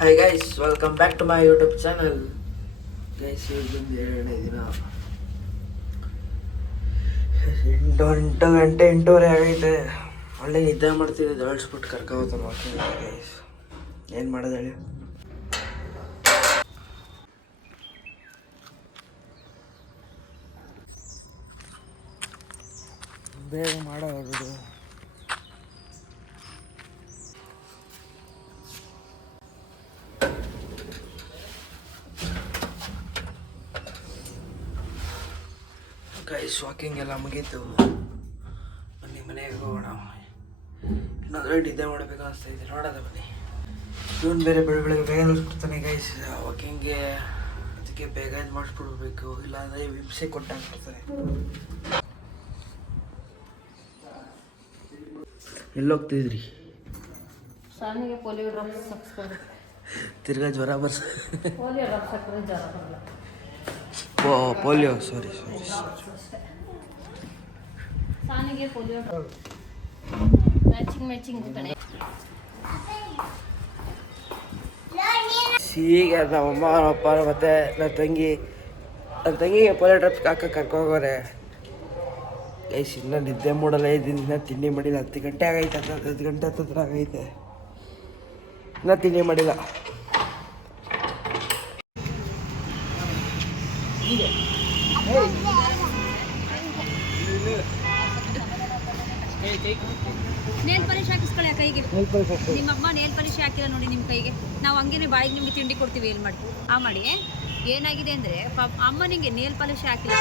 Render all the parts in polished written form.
Hi guys, welcome back to my YouTube channel. Guys, ಇವತ್ತೊಂದು 2ನೇ ದಿನ 8 ಗಂಟೆ 8:30 ಆಗೈತೆ. ಒಳ್ಳೆ ನಿದ್ದೆ ಮಾಡ್ತಿದ್ದೆ, ದಳಿಸ್ಬಿಟ್ಟು ಕರ್ಕೋತಾನೆ ವಾಕಿಂಗ್. ಗೈಸ್, ಏನು ಮಾಡೋದು ಹೇಳಿ. ಬೇಗ ಮಾಡೋದು. ಗೈಸ್, ವಾಕಿಂಗ್ ಎಲ್ಲ ಮುಗೀತು. ಬನ್ನಿ ಮನೆಗೆ ಹೋಗೋಣ. ಇನ್ನೊಂದು ನಿದ್ದೆ ಮಾಡಬೇಕು ಅನಿಸ್ತಾ ಇದೆ. ನೋಡೋದ ಬನ್ನಿ. ಇವನು ಬೇರೆ ಬೆಳಗ್ಗೆ ಬೇಗ ನಿಲ್ಸ್ಬಿಡ್ತಾನೆ ಗೈಸ್ ವಾಕಿಂಗ್ಗೆ. ಅದಕ್ಕೆ ಬೇಗ ಇದು ಮಾಡಿಸ್ಬಿಡ್ಬೇಕು, ಇಲ್ಲಾಂದರೆ ಹಿಂಸೆ ಕೊಟ್ಟಾಗ್ಬಿಡ್ತಾನೆ. ಎಲ್ಲೋಗ್ತಿದ್ರಿ? ಸಾನಿಗೆ ಪೋಲಿಯೋ ಡ್ರಾಪ್ಸ್ ಹಾಕ್ಸ್ಕೊಂಡು ತಿರ್ಗಾ ಜ್ವರ ಪೋಲಿಯೋ ಡ್ರಾಪ್ಸ್ ಹಾಕಿದ್ರೆ ಜ್ವರ ಬರಲ್ಲ. ಪೋಲಿಯೋ ಸಾರಿ ಸಾನಿಗೆ ಪೋಲಿಯೋ ಮ್ಯಾಚಿಂಗ್ ಕಣೆ. ಈಗ ನಮ್ಮಮ್ಮ ನಮ್ಮಪ್ಪ ಮತ್ತು ನನ್ನ ತಂಗಿಗೆ ಪೋಲಿಯೋ ಡ್ರಾಪ್ಸ್ ಹಾಕಕ್ಕೆ ಕರ್ಕೋಗೋರೆ. ಗೈಸ್, ಇನ್ನೂ ನಿದ್ದೆ ಮೂಡಲ್ಲ ಇದ್ದೀನಿ. ಇನ್ನೂ ತಿಂಡಿ ಮಾಡಿಲ್ಲ. 10 ಗಂಟೆ ಆಗೈತೆ. 10 ಗಂಟೆ ಹತ್ತಿರ ಆಗೈತೆ. ಇನ್ನೂ ತಿಂಡಿ ಮಾಡಿಲ್ಲ. ನೇಲ್ ಪಾಲಿಶ್ ಹಾಕಿಸ್ಕೊಳ್ಳಿ ಕೈಗೆ. ನಿಮ್ಮಮ್ಮ ನೇಲ್ ಪಾಲಿಶ್ ಹಾಕಿಲ್ಲ ನೋಡಿ ನಿಮ್ಮ ಕೈಗೆ. ನಾವು ಹಂಗೇನೆ ಬಾಯಿಗೆ ನಿಮಗೆ ತಿಂಡಿ ಕೊಡ್ತೀವಿ. ಏನು ಮಾಡಿ ಮಾಡಿ ಏನಾಗಿದೆ ಅಂದರೆ ಅಮ್ಮನಿಗೆ ನೇಲ್ ಪಾಲಿಶ್ ಹಾಕಿಲ್ಲ.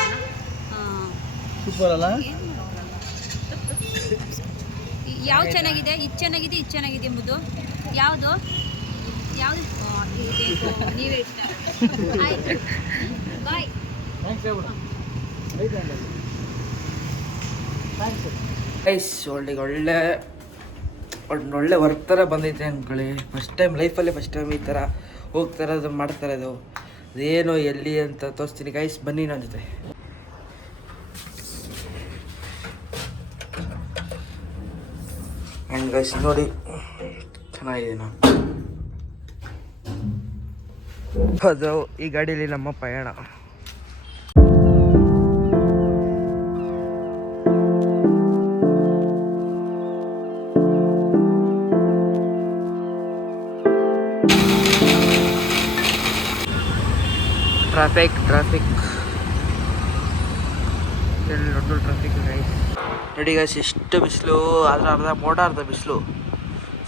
ಸೂಪರ್ ಅಲ್ಲ? ಯಾವ್ದು ಚೆನ್ನಾಗಿದೆ? ಇದು ಚೆನ್ನಾಗಿದೆ, ಇದು ಚೆನ್ನಾಗಿದೆ ಮುದ್ದು. ಯಾವುದು ನೀವೇ ಇಷ್ಟ. ಆಯ್ತು, ಬಾಯ್. ಗೈಸ್, ಒಳ್ಳೆ ವರ್ಕ್ ಥರ ಬಂದೈತೆ ಅಂದ್ಕೊಳ್ಳಿ. ಫಸ್ಟ್ ಟೈಮ್ ಲೈಫಲ್ಲೇ ಫಸ್ಟ್ ಟೈಮ್ ಈ ಥರ ಹೋಗ್ತಾ ಇರೋದು, ಮಾಡ್ತಾ ಇರೋದು. ಅದೇನು ಎಲ್ಲಿ ಅಂತ ತೋರಿಸ್ತೀನಿ ಗೈಸ್, ಬನ್ನಿ ನನ್ನ ಜೊತೆ. ಆ್ಯಂಡ್ ಗೈಸ್ ನೋಡಿ, ಚೆನ್ನಾಗಿದೆ. ಅದು ಈ ಗಾಡೀಲಿ ನಮ್ಮ ಪಯಣ. ಟ್ರಾಫಿಕ್ ಎಲ್ಲಿ ದೊಡ್ಡ ಟ್ರಾಫಿಕ್ ಗೈಸ್. ನೋಡಿ ಗೈಸ್, ಎಷ್ಟು ಬಿಸಿಲು. ಆದ್ರೆ ಅರ್ಧ ಮೋಡ ಅರ್ಧ ಬಿಸಿಲು.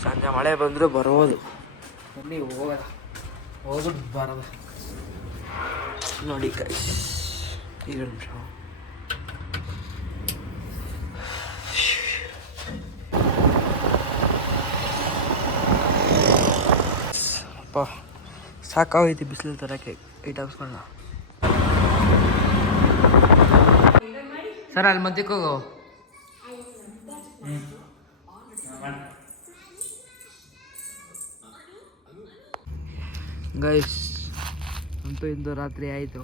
ಸಂಜೆ ಮಳೆ ಬಂದರೂ ಬರ್ಬೋದು. ಬನ್ನಿ ಹೋಗೋದು ಬರೋದು ನೋಡಿ ಗೈಸ್. ಈಗ ನಿಮಿಷ ಅಪ್ಪ ಸಾಕಾಗೈತಿ ಬಿಸಿಲು ತರಕ್ಕೆ. ಐಟಮ್ಸ್ಗಳನ್ನ ಸರ್ ಅಲ್ಲಿ ಮಧ್ಯಕ್ಕೆ ಹೋಗೋ. ಗೈಸ್, ಅಂತೂ ಇಂದು ರಾತ್ರಿ ಆಯಿತು.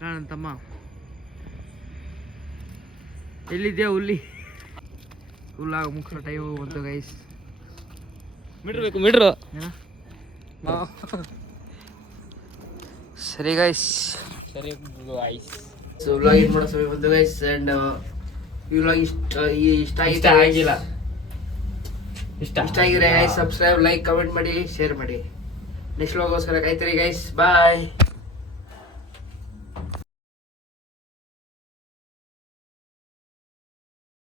ನನ್ನ ತಮ್ಮ ಎಲ್ಲಿದೆಯಾ? ಹುಲ್ಲಾಗ ಮುಗಿಸೋ ಟೈಮ್ ಬಂತು ಗೈಸ್. ಮೀಟ್ರು ಸರಿ ಗೈಸ್, ಸೊ ವ್ಲಾಗ್ ಏನು ಮಾಡೋ ಸಮಯ ಬಂತು ಗೈಸ್. ಆ್ಯಂಡ್ ಈ ವ್ಲಾಗ್ ಇಷ್ಟ ಆಗಿಲ್ಲ. ಇಷ್ಟ ಆಗಿದ್ರೆ ಗೈಸ್ ಸಬ್ಸ್ಕ್ರೈಬ್, ಲೈಕ್, ಕಮೆಂಟ್ ಮಾಡಿ, ಶೇರ್ ಮಾಡಿ. ನೆಕ್ಸ್ಟ್ ವ್ಲಾಗೋಸ್ಕರ ಕಾಯ್ತೀರಿ ಗೈಸ್. ಬಾಯ್.